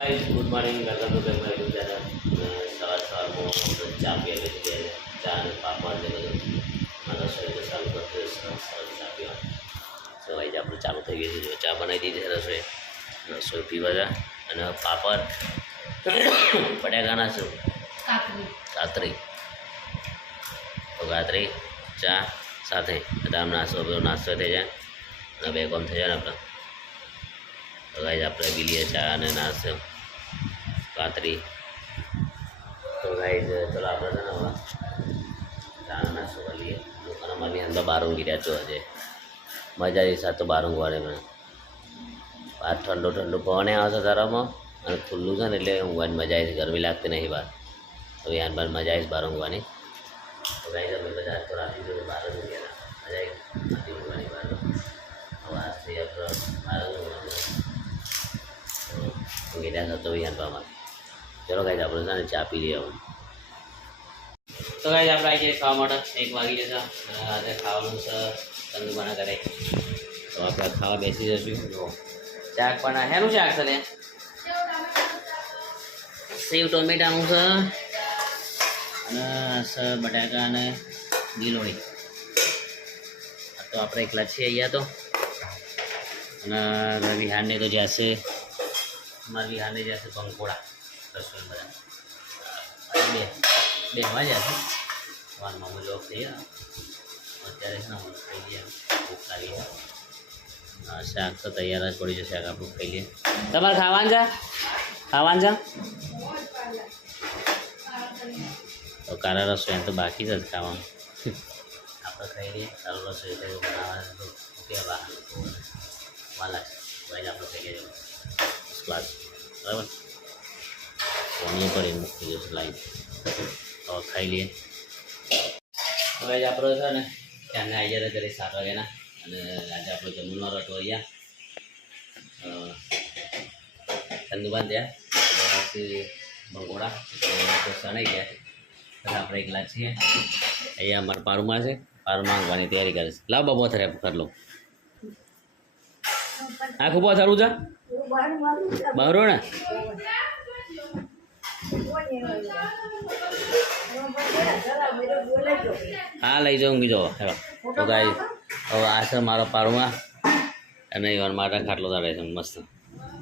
Good morning welcome to my YouTube channel. સવારમાં ચા પીવા બેસી જાય ચા અને પાપડ ને બધું મારા રસોઈ ચાલુ કરતો સરસ ચા પીવા તો ભાઈ આપણું ચાલુ થઈ ગયું છે. ચા બનાવી દીધી રસોઈ રસોઈ પીવા જા અને પાપડ બટાકાના શું કાતરી તો કાતરી ચા સાથે બધા નાસ્તો થઈ જાય અને બે કોમ થઈ જાય ને આપણે તો ગાઈઝ આપણે પી લઈએ ચા અને નાસ્તો કાતરી તો ગાઈઝ ચલો આપણે છે ને હવે ચા નાસ્તો કરી લઈએ. લોકોના મારી અંદર બારંગી રહ્યા છો આજે મજા આવી સાથે બારંગ વાળે મને બહાર ઠંડો પવને આવે છે તારામાં અને ખુલ્લું છે ને એટલે ઊંઘવાની મજા આવી છે. ગરમી લાગતી નહીં બહાર તો યાર બાર મજા આવી બહાર ઊંઘવાની. તો ગાઈઝ અમે બધા તો રાત્રિ જોડે બહાર જ ઊંઘ્યા મજા આવી રાત્રિ ઊંઘવાની બહાર. હવે આજથી આપણે બહાર જ ઊંઘી રહ્યા તો યાર ચલો ગાઈઝ આપણે છે ને ચા પી લઈએ હવે. તો ગાઈઝ આપણે આવી જઈએ ખાવા માટે 1 વાગી જશે અને આજે ખાવાનું છે ચંદુબાના ઘરે તો આપણે ખાવા બેસી જશું. શાક પણ હેનું શાક છે ને સેવ ટોમેટાનું છે અને બટાકા અને ગીલોળી તો આપણે એકલા છીએ અહીંયા તો અને વિહારને તો જશે અમારા વિહારને જશે કંકોડા રસોઈ બધા બેહવા જશે વાનમાં મજો થઈ અત્યારે છે ને ખાઈ લઈએ ભૂખ લાગી શાક તો તૈયાર જ પડી જશે શાક આપણું ખાઈ લઈએ. તમારે ખાવાનું છે તો કારા રસોઈ તો બાકી જ ખાવાનું આપણે ખાઈ લઈએ. સારું રસોઈ તો બનાવવાનું તો કેવા વાલા ભાઈ આપણે ખાઈ લઈએ ક્લાસ બરાબર કોણીએ પર એમ મૂકી જશે લાઈવ તો ખાઈ લઈએ. હવે આપણે છે ને ત્યાંને આવી જતા ઘરે 7 વાગ્યાના અને આજે આપણે જમવાનો રટો અહીંયા ચંદુબાન ત્યાં ભંગોળા તો શણાઈ ગયા એટલે આપણે એકલા છીએ અહીંયા અમારા પારુમાં છે. પારું માંગવાની તૈયારી કરે છે. લાવ બાબો થરે કર લો આ ખૂબ સારું છે બરો ને હા લઈ જાઉં ઊંઘી જાઓ હેલો. તો ગાઈ હવે આ છે મારો પારુમાં અને એવા માટે ખાટલો તારે છે મસ્ત.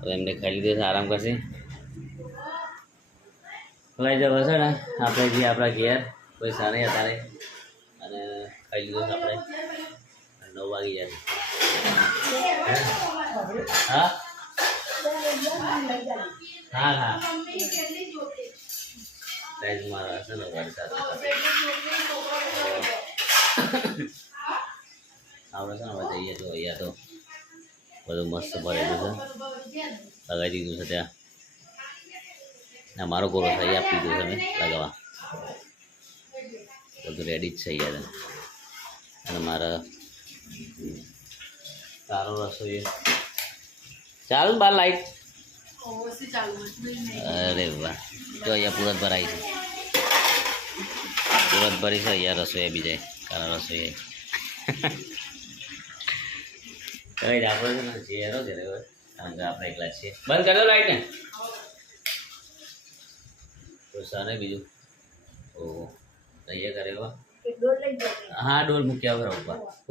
હવે એમને ખાઈ લીધે છે આરામ કરશે. લઈ જાવ છે ને આપણે જે આપણા ઘેર કોઈ સારી અત્યારે અને ખાઈ લીધું છે આપણે 9 વાગી જાય. હા હા હા સાઈઝ મારા છે ને વાળી સાથે આપણે છે ને હવે જઈએ તો અહીંયા તો બધું મસ્ત ભરેલું છે લગાવી દીધું છે ત્યાં ના મારો ગોળો છે અહીંયા આપી દીધું છે મેં લગાવવા બધું રેડી જ છે અહીંયા અને મારા સારો રસોઈ ચાલુ બાર લાઈટ અરે વાહ જો અહીંયા પૂરત ભરાઈ છે પૂરત ભરી છે અહીંયા રસોઈ બી જાય કારા રસોઈ કઈ આપણે છે ને ચેરો ઘરે હોય કારણ કે આપણે એકલા છીએ. બંધ કરી દો લાઈટ ને તો સાને બીજું ઓ અહીંયા કરે હા ડોલ મૂક્યા વગર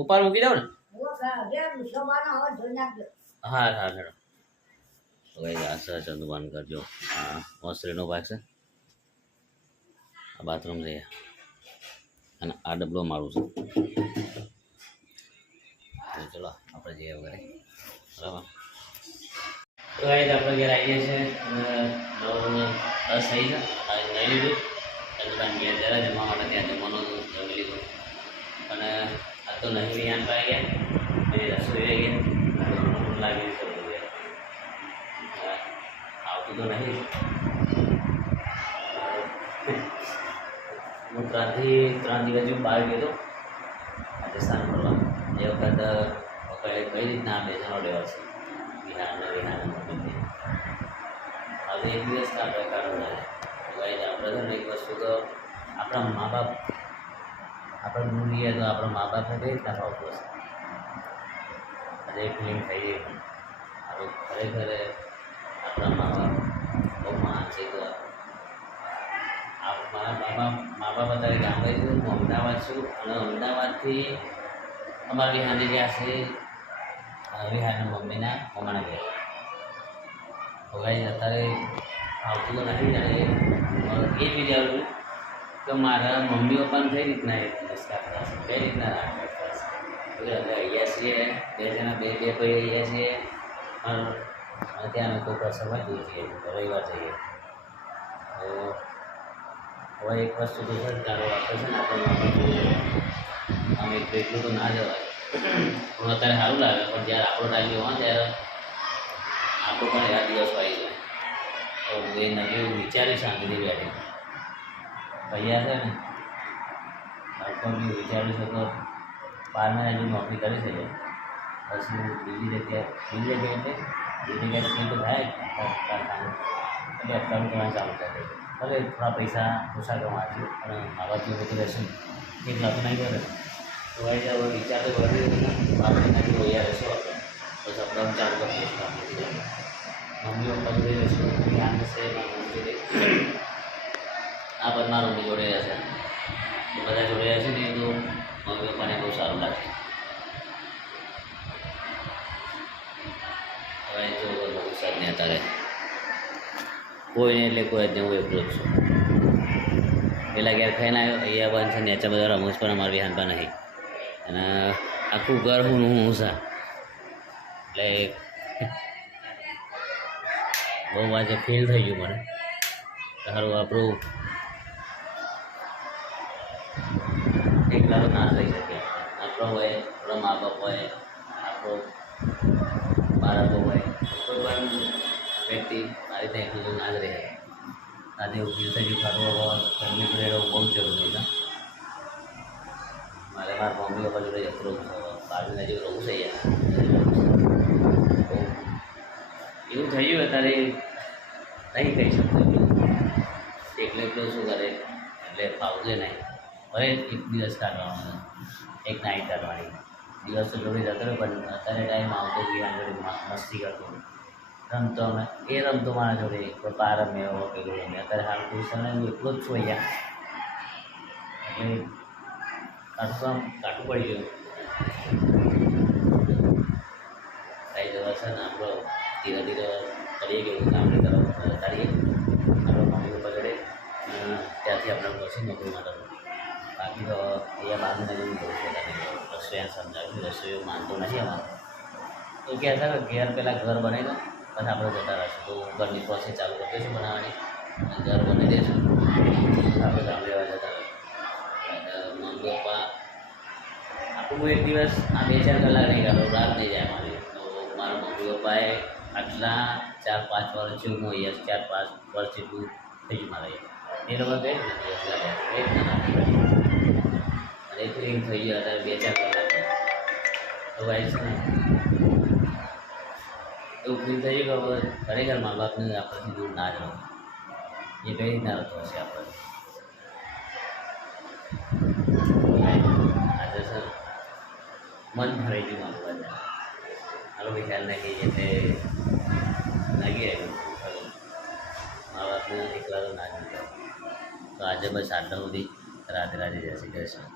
ઉપર મૂકી દો ને હા હા મેડમ તો કઈ આ ચંદુબાન કરજો. હા ઓસ્ટ્રેનો ભાગ છે આ બાથરૂમ છે અને આ ડબલો મારું છે. તો ચલો આપણે જઈએ વગેરે બરાબર. તો ગાઈઝ આપણે ઘેર આવીએ છીએ 9:10 થઈ છે લઈ લીધું ચંદુબાન ઘેર જરા જમવા માટે ત્યાં જમવાનું જમી લીધું અને આ તો નહીં બી આન પાઈ ગયા એની રસોઈ આવી ગયા લાગી છે આવતું તો નહીં. હું 3 દિવસ જેવું બહાર ગયો હતો રાજસ્થાન ફરવા. એ વખત કઈ રીતના બે જણો લેવા છે વિહારના મમ્મી હવે 1 દિવસ આપણે કારણ આપણે છે ને એક વસ્તુ તો આપણા મા બાપ આપણે દૂર રહીએ તો આપણા મા બાપને કઈ રીતના ભાવતું હશે આજે ફિલિંગ થઈ ગઈ. હવે ખરેખર આપણા મા બાપ અત્યારે ગામડે છું, હું અમદાવાદ છું અને અમદાવાદથી અમારા વિહાને ગયા છે વિહારના મમ્મીના મમ્માના ઘરે. હવે અત્યારે આવતું તો નથી જાણે એ જ વિચારું છું કે મારા મમ્મી પપ્પાને કઈ રીતના એ નમસ્કાર થશે, કઈ રીતના રાખવા થશે. હવે અહીંયા છીએ, બે જણા બે ભાઈ અહીંયા છીએ અને ત્યાં કોઈ પ્રસંગમાં જઈએ છીએ, રવિવાર જઈએ. તો હવે એક વસ્તુ તો છે તારો આપણે છે ને આપણે આમ એટલું તો ના જવાય પણ અત્યારે સારું લાગે. પણ જ્યારે આપણો ટાઈમ એવો હોય ત્યારે આપણો પણ એવા દિવસ આવી જાય. તો હું એ નવી વિચારી શાંતિથી બેઠી ભૈયા છે ને પણ મેં વિચાર્યું છે તો 12 મહિના જેવી નોકરી કરી છે. પછી બીજી જગ્યાએ એટલે બીજી જગ્યાએ સીટ થાય કારખાનું એટલે અપડાઉન કરવાનું ચાલુ કરે. ભલે થોડા પૈસા ઓછા કમાશું અને મારા જેવું બધું રહેશે ને એટલા તો નહીં કરે. તો હવે વિચાર તો કરી આપણે નાખી વૈયા રહેશો આપણે પછી અપડાઉન ચાલુ કરીએ મમ્મી પપ્પા જોડે રહેશું ધ્યાન રહેશે મમ્મી જોડે આ પણ મારા મમ્મી જોડે રહેશે તો બધા જોડે રહેશે ને તો મમ્મી પપ્પાને બહુ સારું લાગશે. હવે જો ભવિષ્યને અત્યારે કોઈ નહીં એટલે કોઈ જ નહીં, હું એકલો જ છું. પેલા ઘેર ખાઈને આવ્યો અહીંયા બંધ છે નેચા બધા રમૂજ પણ અમારા વિહાનમાં નહીં અને આખું ઘર હું છે એટલે બહુ આજે ફીલ થઈ ગયું મને. સારું આપણું એકલા તો ના થઈ શકે. આપણો હોય આપણો મા બાપ હોય આપણો બાળકો હોય કોઈ પણ વ્યક્તિ મારી ત્યાં એટલું તો ના જ રહે. આજે એવું ફીલ થઈ ગયું સારું હવે ફેમિલી જોડે રહેવું બહુ જરૂરી છે. મારે મારા મમ્મી પપ્પા જોડે જતો બાજુના જેવું રહું છે યાર. એવું થઈ ગયું અત્યારે નહીં કહી શકતો એકલો એકલો શું કરે એટલે ફાવશે નહીં. ભલે એક દિવસ કાઢવાનો એક નાઈટ કાઢવાની દિવસ તો જોડે જતો રહ્યો પણ અત્યારે ટાઈમ આવતો ગયા જોડે મસ્તી કરતો રમતો અમે એ રમતો મારા જોડે કોઈ બાર રમે એવો પેલું રમે. અત્યારે હાલ ટ્યુશન હું એટલો જ છું અહીંયા એટલે કાઢવું પડી ગયું. કઈ જવા છે ને આપણો ધીરે ધીરે કરીએ કે ગામની તરફ વધારીએ આપણો મમ્મી પપ્પા જોડે ત્યાંથી આપણે પછી નોકરી માટે. બાકી તો અહીંયા બાંધને જેવું બહુ છે રસોઈયા સમજાવ્યું રસોઈઓ માનતો નથી અમારો તો કહેતા કે ઘેર પહેલાં ઘર બનાવી દો પછી આપણે જતા રહીશું. તો ઘરની પ્રોસેસ ચાલુ કરી દઈશું બનાવવાની અને ઘર બનાવી દઈશું આપણે ગામ લેવા જતા રહીશું. મમ્મી પપ્પા આપણું એક દિવસ આ 2-4 કલાક નહીં કાઢો રાત નહીં જાય મારી. તો મારા મમ્મી પપ્પાએ આટલા 4-5 વર્ષ જેવું હું અહીંયા 4-5 વર્ષ જેટલું થઈ ગયું મારે એ લોકો કહે ને દિવસ લાગે અને એક રિંગ થઈ ગયા અત્યારે 2-4 કલાક તો ભાઈ છે ને એવું ફીલ થઈ ગયું કે ખરેખર મા બાપને આપણથી દૂર ના જ રહો એ કઈ રીતના રહેતો હશે આપણે. આજે સર મન ભરાઈ ગયું મારું બધા હાલો ભાઈ ખ્યાલ નાખી એટલે લાગી આવ્યું મા બાપને એકલા તો ના જ તો આજે બસ આટલા સુધી રાધે રાધે જય શ્રી કૃષ્ણ.